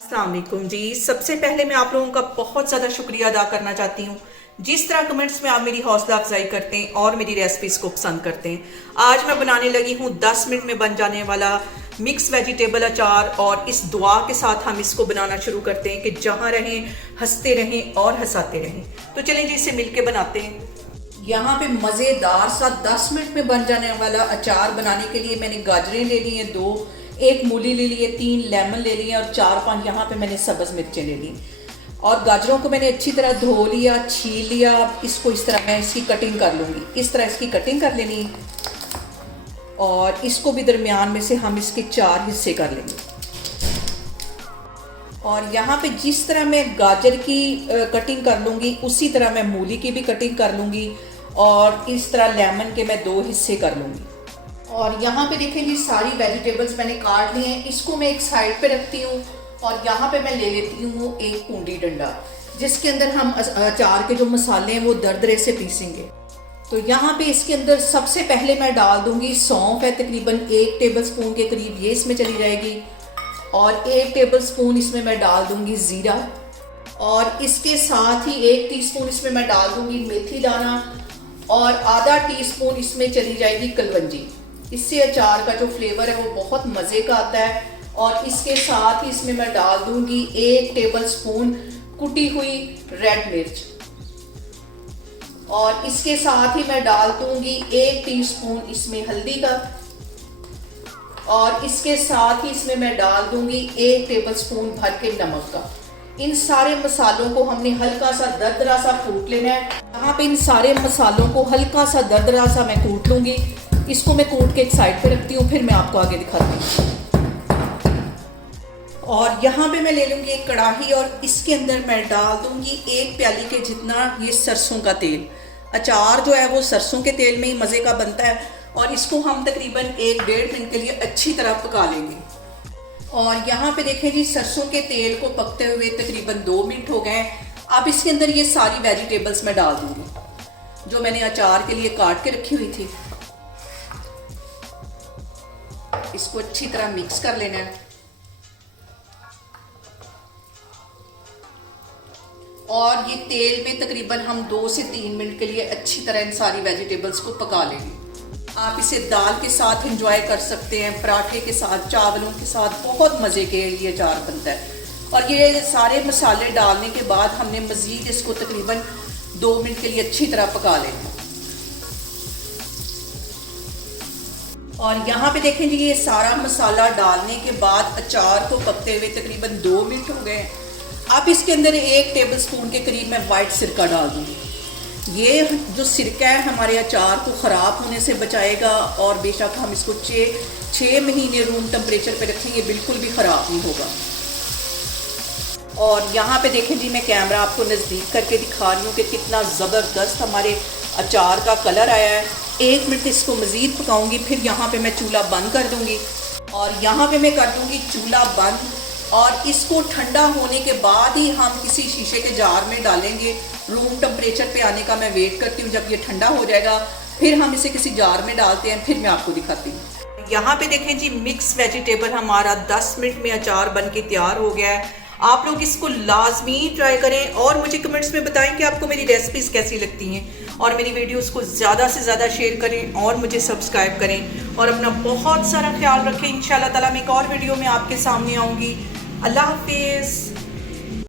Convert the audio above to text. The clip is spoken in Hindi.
अस्सलाम वालेकुम जी। सबसे पहले मैं आप लोगों का बहुत ज़्यादा शुक्रिया अदा करना चाहती हूँ जिस तरह कमेंट्स में आप मेरी हौसला अफजाई करते हैं और मेरी रेसिपीज़ को पसंद करते हैं। आज मैं बनाने लगी हूँ 10 मिनट में बन जाने वाला मिक्स वेजिटेबल अचार, और इस दुआ के साथ हम इसको बनाना शुरू करते हैं कि जहाँ रहें हंसते रहें और हंसाते रहें। तो चलें जी, इसे मिलके बनाते हैं। यहाँ पे मज़ेदार सा 10 मिनट में बन जाने वाला अचार बनाने के लिए मैंने गाजरें ले ली हैं 2, एक मूली ले ली है, 3 लेमन ले लिए और 4-5 यहाँ पे मैंने सब्ज़ मिर्चें ले ली। और गाजरों को मैंने अच्छी तरह धो लिया, छील लिया। इसको इस तरह मैं इसकी कटिंग कर लूँगी। इस तरह इसकी कटिंग कर लेनी, और इसको भी दरमियान में से हम इसके 4 हिस्से कर लेंगे। और यहाँ पे जिस तरह मैं गाजर की कटिंग कर लूँगी उसी तरह मैं मूली की भी कटिंग कर लूँगी, और इस तरह लेमन के मैं 2 हिस्से कर लूँगी। और यहाँ पे देखें जी, सारी वेजिटेबल्स मैंने काट ली हैं। इसको मैं एक साइड पे रखती हूँ, और यहाँ पे मैं ले लेती हूँ एक पूंडी डंडा जिसके अंदर हम अचार के जो मसाले हैं वो दरदरे से पीसेंगे। तो यहाँ पे इसके अंदर सबसे पहले मैं डाल दूँगी सौंफ है, तकरीबन 1 टेबलस्पून के करीब ये इसमें चली जाएगी। और 1 टेबलस्पून इसमें मैं डाल दूँगी ज़ीरा, और इसके साथ ही 1 टीस्पून इसमें मैं डाल दूँगी मेथी दाना, और आधा टीस्पून इसमें चली जाएगी कलवंजी। इससे अचार का जो फ्लेवर है वो बहुत मज़े का आता है। और इसके साथ ही इसमें मैं डाल दूंगी 1 टेबलस्पून कुटी हुई रेड मिर्च, और इसके साथ ही मैं डाल दूंगी 1 टीस्पून इसमें हल्दी का, और इसके साथ ही इसमें मैं डाल दूंगी 1 टेबलस्पून भर के नमक का। इन सारे मसालों को हमने हल्का सा दरदरा सा कूट लेना है। यहाँ पे इन सारे मसालों को हल्का सा दरदरा सा मैं कूट लूंगी। इसको मैं कूट के एक साइड पे रखती हूँ, फिर मैं आपको आगे दिखाती हूँ। और यहाँ पे मैं ले लूँगी एक कढ़ाई, और इसके अंदर मैं डाल दूँगी 1 प्याली के जितना ये सरसों का तेल। अचार जो है वो सरसों के तेल में ही मज़े का बनता है, और इसको हम तकरीबन 1-1.5 मिनट के लिए अच्छी तरह पका लेंगे। और यहाँ पे देखें जी, सरसों के तेल को पकते हुए तकरीबन 2 मिनट हो गए। अब इसके अंदर ये सारी वेजिटेबल्स मैं डाल दूँगी जो मैंने अचार के लिए काट के रखी हुई थी। इसको अच्छी तरह मिक्स कर लेना है, और ये तेल में तकरीबन हम 2 से 3 मिनट के लिए अच्छी तरह इन सारी वेजिटेबल्स को पका लेंगे। आप इसे दाल के साथ एंजॉय कर सकते हैं, पराठे के साथ, चावलों के साथ, बहुत मज़े के ये अचार बनता है। और ये सारे मसाले डालने के बाद हमने मज़ीद इसको तकरीबन 2 मिनट के लिए अच्छी तरह पका लेना। और यहाँ पे देखें जी, ये सारा मसाला डालने के बाद अचार को पकते हुए तकरीबन 2 मिनट हो गए। अब इसके अंदर 1 टेबलस्पून के करीब मैं वाइट सिरका डाल दूँगी। ये जो सिरका है हमारे अचार को ख़राब होने से बचाएगा, और बेशक हम इसको 6 महीने रूम टेम्परेचर पे रखेंगे, बिल्कुल भी ख़राब नहीं होगा। और यहाँ पे देखें जी, मैं कैमरा आपको नज़दीक करके दिखा रही हूँ कि कितना ज़बरदस्त हमारे अचार का कलर आया है। 1 मिनट इसको मज़ीद पकाऊंगी, फिर यहाँ पे मैं चूल्हा बंद कर दूँगी। और यहाँ पे मैं कर दूँगी चूल्हा बंद, और इसको ठंडा होने के बाद ही हम किसी शीशे के जार में डालेंगे। रूम टेम्परेचर पे आने का मैं वेट करती हूँ। जब ये ठंडा हो जाएगा फिर हम इसे किसी जार में डालते हैं, फिर मैं आपको दिखाती हूँ। यहाँ पे देखें जी, मिक्स वेजिटेबल हमारा 10 मिनट में अचार बन के तैयार हो गया है। आप लोग इसको लाजमी ट्राई करें, और मुझे कमेंट्स में बताएं कि आपको मेरी रेसिपीज़ कैसी लगती हैं। और मेरी वीडियोस को ज़्यादा से ज़्यादा शेयर करें, और मुझे सब्सक्राइब करें, और अपना बहुत सारा ख्याल रखें। इंशाल्लाह ताला मैं एक और वीडियो में आपके सामने आऊँगी। अल्लाह हाफिज़।